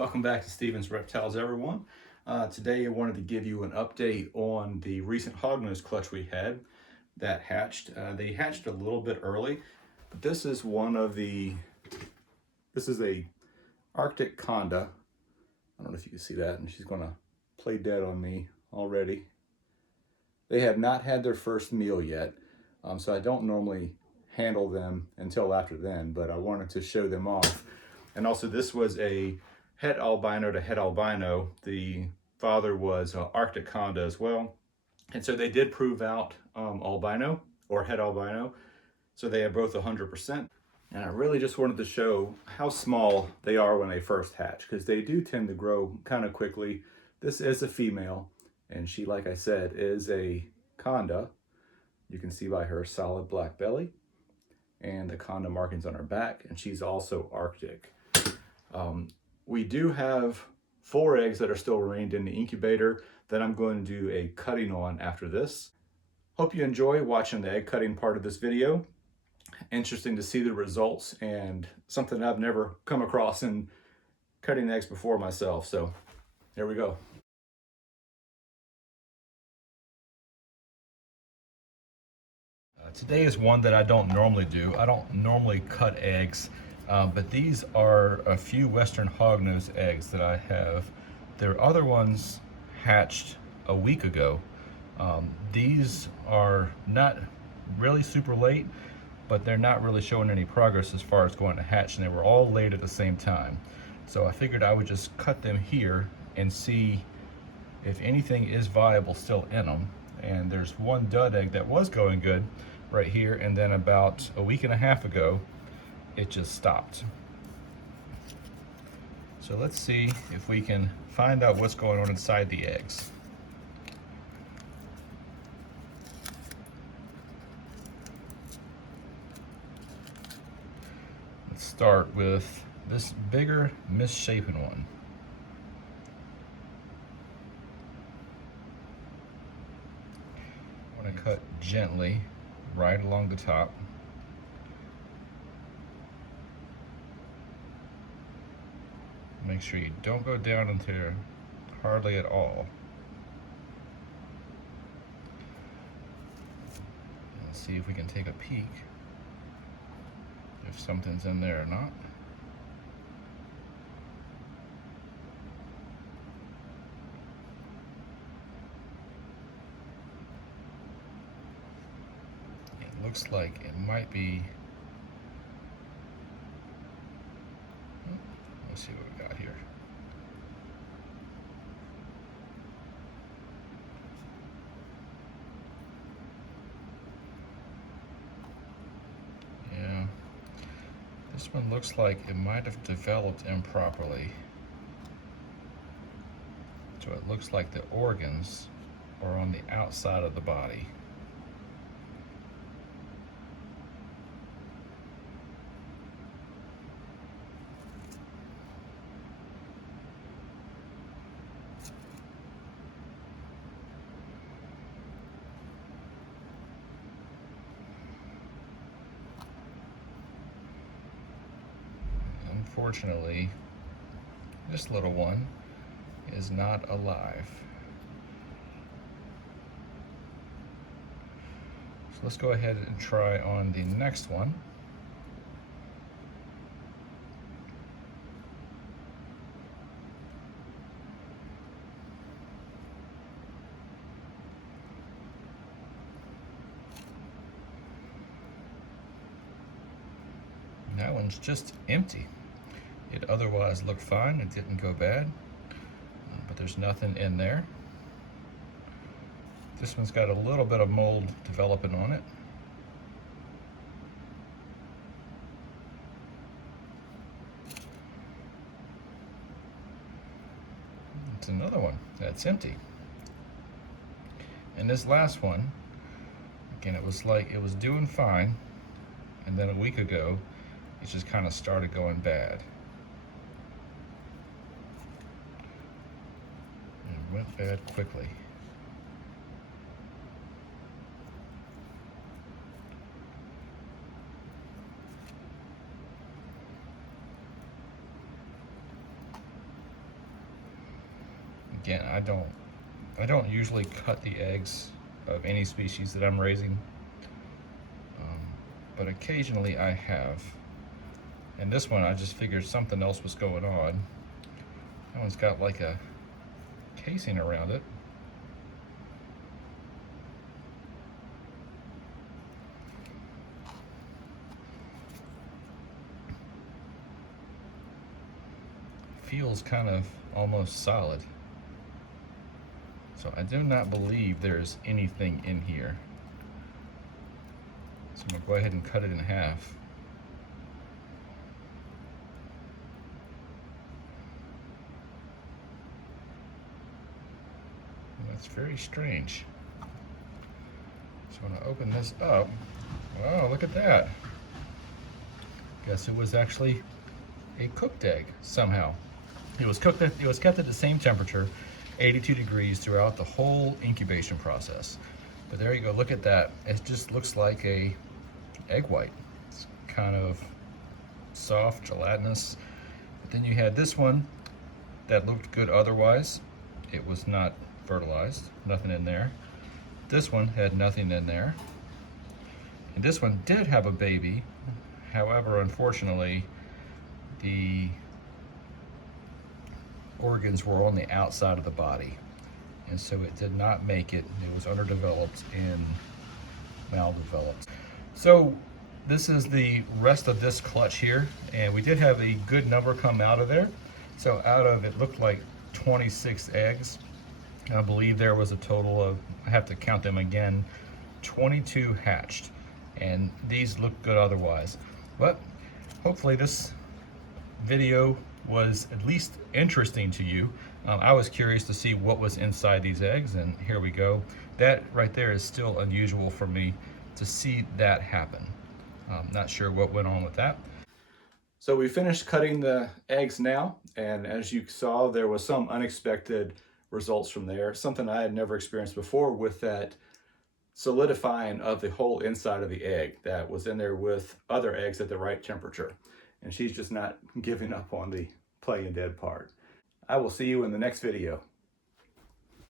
Welcome back to Steven's Reptiles, everyone. Today I wanted to give you an update on the recent hognose clutch we had that hatched. They hatched a little bit early, but this is a Arctic Conda. I don't know if you can see that, and she's gonna play dead on me already. They have not had their first meal yet, so I don't normally handle them until after then, but I wanted to show them off. And also, this was a het albino to het albino. The father was Arctic Conda as well. And so they did prove out albino or het albino. So they have both 100%. And I really just wanted to show how small they are when they first hatch, because they do tend to grow kind of quickly. This is a female, and she, like I said, is a Conda. You can see by her solid black belly and the Conda markings on her back, and she's also Arctic. We do have 4 eggs that are still remained in the incubator that I'm going to do a cutting on after this. Hope you enjoy watching the egg cutting part of this video. Interesting to see the results, and something I've never come across in cutting eggs before myself. So here we go. Today is one that I don't normally do. I don't normally cut eggs, but these are a few Western hognose eggs that I have. Their other ones hatched a week ago. These are not really super late, but they're not really showing any progress as far as going to hatch, and they were all laid at the same time. So I figured I would just cut them here and see if anything is viable still in them. And there's one dud egg that was going good right here, and then about a week and a half ago it just stopped. So let's see if we can find out what's going on inside the eggs. Let's start with this bigger misshapen one. I want to cut gently right along the top. Make sure you don't go down into hardly at all. Let's see if we can take a peek if something's in there or not. Looks like it might be. Let's see what we got here. Yeah, this one looks like it might have developed improperly. So it looks like the organs are on the outside of the body. Unfortunately, this little one is not alive. So let's go ahead and try on the next one. That one's just empty. It otherwise looked fine, it didn't go bad, but there's nothing in there. This one's got a little bit of mold developing on it. It's another one that's empty. And this last one, again, it was like it was doing fine, and then a week ago it just kind of started going bad. It went bad quickly. Again, I don't usually cut the eggs of any species that I'm raising, but occasionally I have. And this one, I just figured something else was going on. That one's got like a casing around it. Feels kind of almost solid. So I do not believe there's anything in here. So I'm gonna go ahead and cut it in half. And that's very strange. So when I open this up, wow, look at that. Guess it was actually a cooked egg somehow. It was kept at the same temperature, 82 degrees throughout the whole incubation process. But there you go, look at that. It just looks like a egg white. It's kind of soft, gelatinous. But then you had this one that looked good otherwise. It was not fertilized, nothing in there. This one had nothing in there. And this one did have a baby. However, unfortunately, the organs were on the outside of the body, and so it did not make it. It was underdeveloped and maldeveloped. So this is the rest of this clutch here, and we did have a good number come out of there. So out of it looked like 26 eggs. I believe there was a total of, I have to count them again, 22 hatched, and these look good otherwise. But hopefully this video was at least interesting to you. I was curious to see what was inside these eggs, and here we go. That right there is still unusual for me to see that happen. Not sure what went on with that. So we finished cutting the eggs now, and as you saw, there was some unexpected results from there. Something I had never experienced before, with that solidifying of the whole inside of the egg that was in there with other eggs at the right temperature. And she's just not giving up on the playing dead part. I will see you in the next video.